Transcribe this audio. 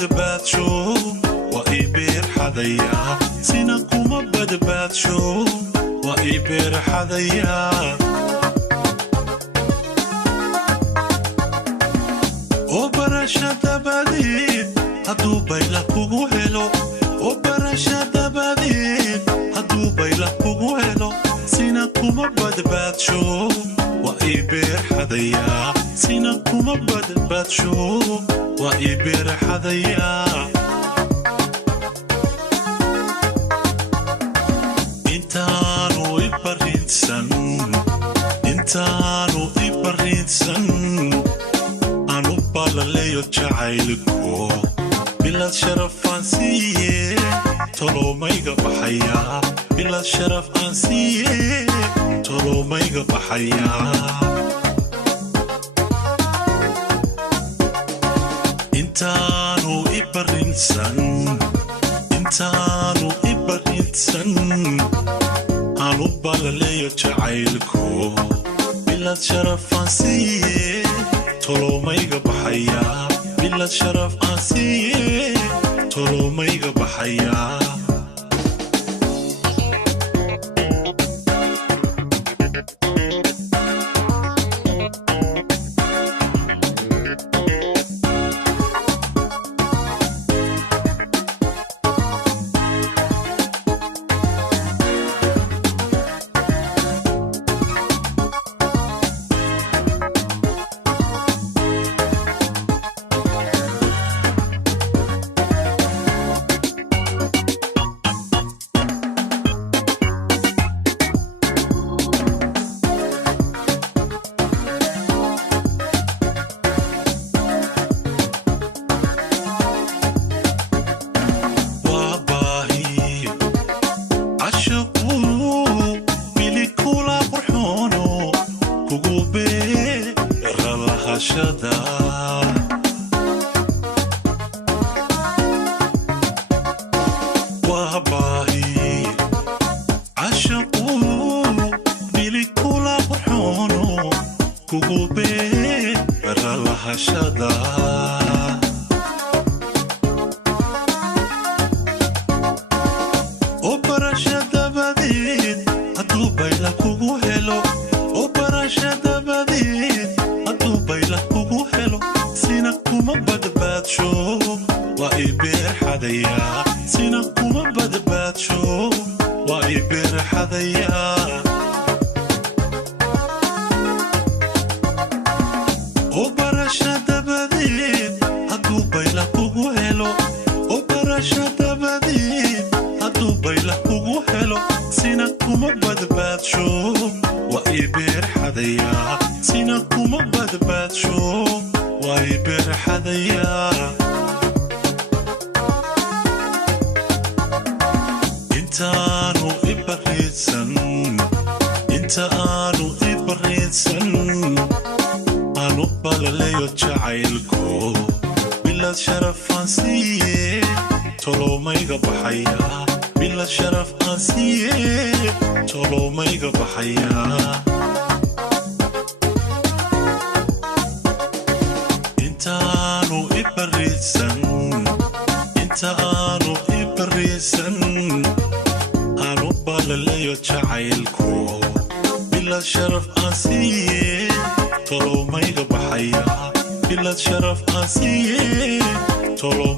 badbaadsho waa ii beer xadaya sina kuma badbaadsho waa ii beer xadaya oo barashada badid hadduu bayla kugu helo oo barashada badid hadduu bayla kugu helo sina kuma badbaadsho waa ii beer xadaya sina kuma badbaadsho waa ii beer xadaya intaanu ibarinsan anu balaleeyo jacaylko bilad sharaf aan siiye toloomayga baxaya bilad sharaf aan siiye toloomayga baxaya intaanu ibarinsan anu balaleeyo jacaylko bilad sharaf aan siiye toloomayga baxaya bilad sharaf aan siiye toloomayga baxaya Tolo